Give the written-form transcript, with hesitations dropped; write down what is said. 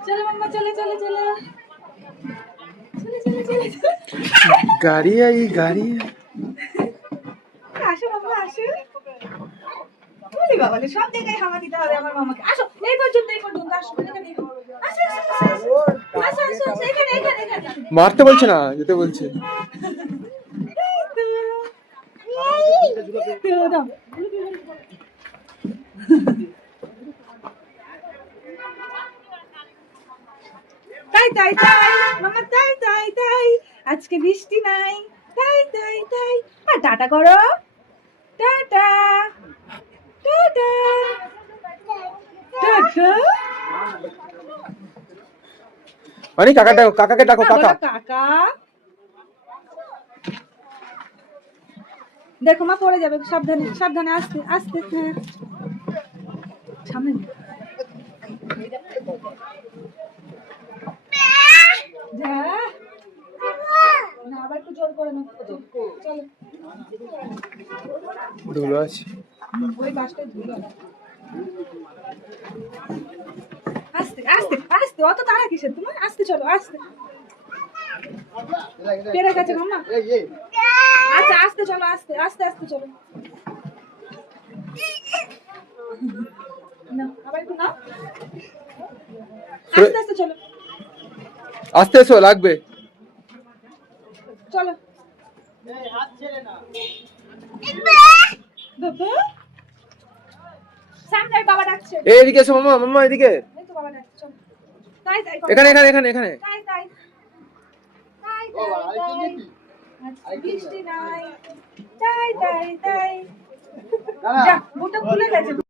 चलो मम्मा चलो चलो चलो चलो चलो चलो गाड़ी आई गाड़ी আসো বাবা আসো বলি বাবা সব জায়গায় হাওয়া দিতে হবে আমার মামাকে আসো এই পর্যন্ত আসো এখানে আসো আসো আসো আসো এখানে এখানে এখানে মারতে বলছে না যেতে বলছে তাই তাই তাই মামা তাই তাই তাই আজকে বৃষ্টি নাই তাই তাই তাই আর টাটা করো টাটা টাটা টাটা মানে কাকাকে ডাকো কাকা কাকা দেখো মা পড়ে যাবে সাবধানে সাবধানে আস্তে আস্তে হ্যাঁ সামনে যা না আবার একটু জোর করে না চলো ধুলো আছে ওই বাসটায় ধুলো আস্তে আস্তে আস্তে অত তাড়া কিসের তোমার আস্তে চলো আস্তে পেরে গেছে মাম্মা আচ্ছা আস্তে চলো আস্তে আস্তে আস্তে চলো না আবার একটু না আস্তে আস্তে চলো আস্তে এসো লাগবে চলো বাবা সামনে বাবা ডাকছে এদিকে এসো মামা মামা এদিকে এই তো বাবা ডাকছে চলো তাই তাই এখানে এখানে এখানে এখানে তাই তাই তাই তাই আজকে বৃষ্টি নাই তাই তাই তাই যা বুটটা খুলে গেছে